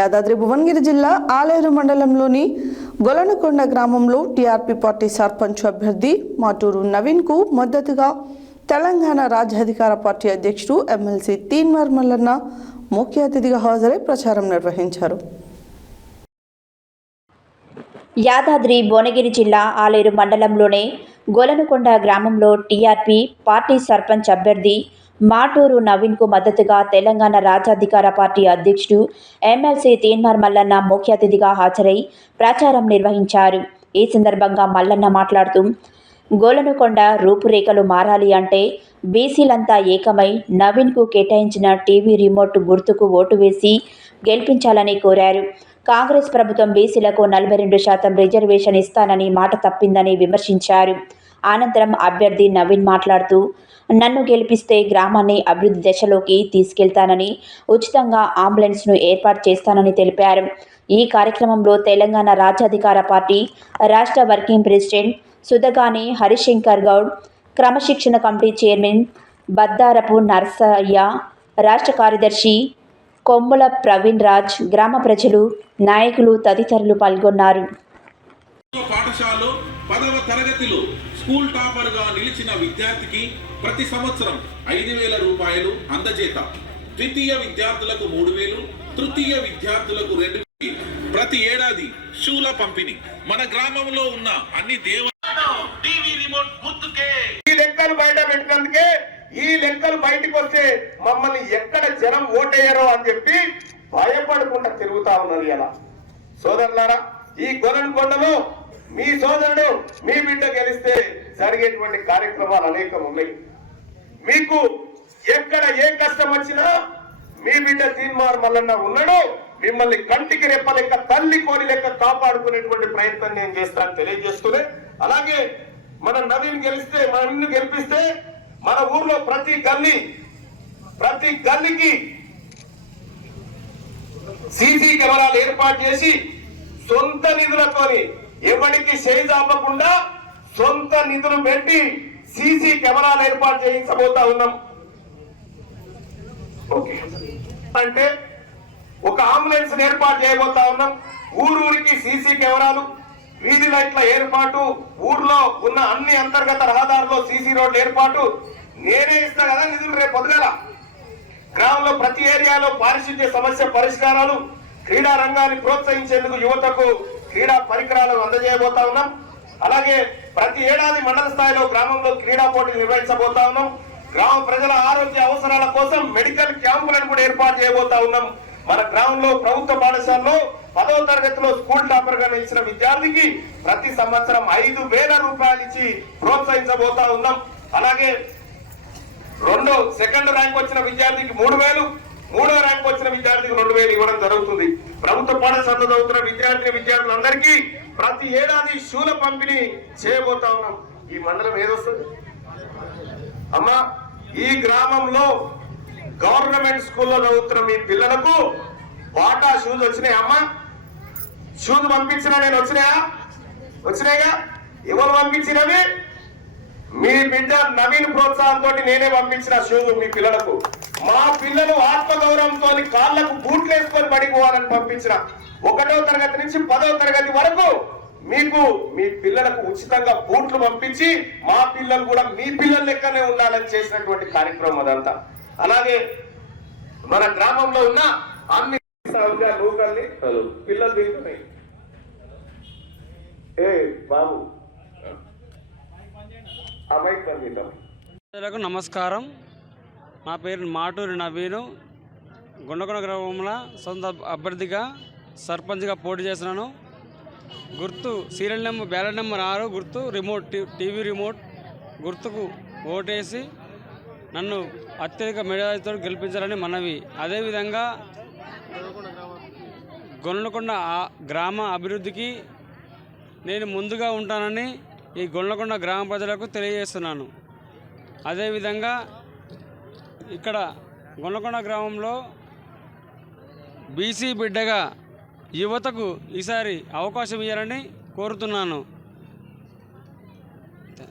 యాదాద్రి భువనగిరి జిల్లా ఆలేరు మండలంలోని గొలనకొండ గ్రామంలో టీఆర్పీ పార్టీ సర్పంచ్ అభ్యర్థి మాటూరు నవీన్కు మద్దతుగా తెలంగాణ రాజ్యాధికార పార్టీ అధ్యక్షుడు ఎమ్మెల్సీ తీన్మార్ మల్లన్న ముఖ్య అతిథిగా హాజరై ప్రచారం నిర్వహించారు. యాదాద్రి భువనగిరి జిల్లా ఆలేరు మండలంలోనే గొలనుకొండ గ్రామంలో టీఆర్పీ పార్టీ సర్పంచ్ అభ్యర్థి మాటూరు నవీన్కు మద్దతుగా తెలంగాణ రాజ్యాధికార పార్టీ అధ్యక్షుడు ఎమ్మెల్సీ తీన్మార్ మల్లన్న ముఖ్య అతిథిగా హాజరై ప్రచారం నిర్వహించారు. ఈ సందర్భంగా మల్లన్న మాట్లాడుతూ గోలనుకొండ రూపురేఖలు మారాలి అంటే బీసీలంతా ఏకమై నవీన్కు కేటాయించిన టీవీ రిమోట్ గుర్తుకు ఓటు వేసి గెలిపించాలని కోరారు. కాంగ్రెస్ ప్రభుత్వం బీసీలకు నలభై రెండు శాతం రిజర్వేషన్ ఇస్తానని మాట తప్పిందని విమర్శించారు. అనంతరం అభ్యర్థి నవీన్ మాట్లాడుతూ నన్ను గెలిపిస్తే గ్రామాన్ని అభివృద్ధి దశలోకి తీసుకెళ్తానని ఉచితంగా అంబులెన్స్ను ఏర్పాటు చేస్తానని తెలిపారు. ఈ కార్యక్రమంలో తెలంగాణ రాజ్యాధికార పార్టీ రాష్ట్ర వర్కింగ్ ప్రెసిడెంట్ సుధగాని హరిశంకర్ గౌడ్ క్రమశిక్షణ కమిటీ చైర్మన్ బద్దారపు నర్సయ్య రాష్ట్ర కార్యదర్శి కొమ్ముల ప్రవీణ్ రాజ్ గ్రామ ప్రజలు నాయకులు తదితరులు పాల్గొన్నారు. పాఠశాలలు పదవ తరగతిలో స్కూల్ టాపర్గా నిలిచిన విద్యార్థికి ప్రతి సంవత్సరం ఐదు వేల రూపాయలు అందజేత. ద్వితీయ విద్యార్థులకు మూడు వేలు తృతీయ విద్యార్థులకు రెండు. ప్రతి ఏడాది షూల పంపిణీ. మన గ్రామంలో ఉన్న అన్ని దేవ టీవీ రిమోట్ గుర్తుకే. ఈ లెక్కలు బయట పెట్టినందుకే ఈ లెక్కలు బయటకు వస్తే మమ్మల్ని ఎక్కడ జనం ఓటేయరో అని చెప్పి భయపడకుండా తిరుగుతా ఉన్నారు ఇలా సోదరులారా ఈ గొలను కొండలో మీ సోదరుడు మీ బిడ్డ గెలిస్తే జరిగేటువంటి కార్యక్రమాలు అనేకం ఉన్నాయి. మీకు ఎక్కడ ఏ కష్టం వచ్చినా మీ బిడ్డ తీన్మార్ మల్లన్న ఉన్నాడు. మిమ్మల్ని కంటికి రెప్ప లెక్క తల్లి కోడి లెక్క కాపాడుకునేటువంటి ప్రయత్నం నేను చేస్తాను తెలియజేస్తూనే అలాగే మన నవీన్ గెలిస్తే మన నిన్ను గెలిపిస్తే మన ఊర్లో ప్రతి గల్లీ ప్రతి గల్లీకి సీసీ కెమెరాలు ఏర్పాటు చేసి సొంత నిధులతోని ఎవరికి చేయి సొంత నిధులు పెట్టి సీసీ కెమెరాలు ఏర్పాటు చేయించబోతా ఉన్నాం. ఓకే. అంటే ఒక అంబులెన్స్ ఏర్పాటు చేయబోతా ఉన్నాం. ఊరూరికి సీసీ కెమెరాలు వీధి లైట్ల ఏర్పాటు ఊర్లో ఉన్న అన్ని అంతర్గత రహదారుల్లో సీసీ రోడ్ల ఏర్పాటు. నేనే ఇస్తా కదా నిధులు రేపు పొద్దుగల. గ్రామంలో ప్రతి ఏరియాలో పారిశుద్ధ్య సమస్య పరిష్కారాలు క్రీడా రంగాన్ని ప్రోత్సహించేందుకు యువతకు క్రీడా పరికరాలను అందజేయబోతా ఉన్నాం. అలాగే ప్రతి ఏడాది మండల స్థాయిలో గ్రామంలో క్రీడా పోటీలు నిర్వహించబోతా ఉన్నాం. గ్రామ ప్రజల ఆరోగ్య అవసరాల కోసం మెడికల్ క్యాంపులను కూడా ఏర్పాటు చేయబోతా ఉన్నాం. మన గ్రామంలో ప్రభుత్వ పాఠశాలలో పదవ తరగతిలో స్కూల్ టాపర్గా నిలిచిన విద్యార్థికి ప్రతి సంవత్సరం ఐదు వేల రూపాయలు ఇచ్చి ప్రోత్సహించబోతా ఉన్నాం. అలాగే రెండు సెకండ్ ర్యాంక్ వచ్చిన విద్యార్థికి మూడు వేలు మూడో ర్యాంక్ వచ్చిన విద్యార్థికి రెండు వేలు ఇవ్వడం జరుగుతుంది. ప్రభుత్వ పాఠశాలలో చదువుతున్న విద్యార్థి విద్యార్థులందరికీ ప్రతి ఏడాది షూల పంపిణీ చేయబోతా ఉన్నాం. ఈ మండలం ఏదొస్తుంది అమ్మా ఈ గ్రామంలో గవర్నమెంట్ స్కూల్లో చదువుతున్న మీ పిల్లలకు వాటా షూస్ వచ్చినాయి అమ్మా? షూస్ పంపించినా నేను వచ్చినాయా? వచ్చినాయిగా? ఎవరు పంపించినవి మీ బిడ్డ నవీన్ ప్రోత్సాహంతో నేనే పంపించిన షూస్ మీ పిల్లలకు. మా పిల్లలు ఆత్మగౌరవంతో కాళ్ళకు బూట్లు వేసుకొని పడిపోవాలని పంపించిన ఒకటో తరగతి నుంచి పదో తరగతి వరకు మీకు మీ పిల్లలకు ఉచితంగా బూట్లు పంపించి మా పిల్లలు కూడా మీ పిల్లల లెక్కనే ఉండాలని చేసినటువంటి కార్యక్రమం అదంతా. అలాగే మన గ్రామంలో ఉన్న అన్ని నూకల్ని పిల్లలు తింటున్నాయి. ఏ బాబు నమస్కారం. నా పేరు మాటూరి నవీను. గుండకొండ గ్రామంలో సొంత అభ్యర్థిగా సర్పంచ్గా పోటీ చేస్తున్నాను. గుర్తు సీరియల్ నెంబర్ బ్యాలెట్ నెంబర్ ఆరు గుర్తు రిమోట్ టీవీ రిమోట్ గుర్తుకు ఓటేసి నన్ను అత్యధిక మెజారిటీతో గెలిపించాలని మనవి. అదేవిధంగా గొల్లకొండ ఆ- గ్రామ అభివృద్ధికి నేను ముందుగా ఉంటానని ఈ గొల్లకొండ గ్రామ ప్రజలకు తెలియజేస్తున్నాను. అదేవిధంగా ఇక్కడ గొల్లకొండ గ్రామంలో బీసీ బిడ్డగా యువతకు ఈసారి అవకాశం ఇవ్వాలని కోరుతున్నాను.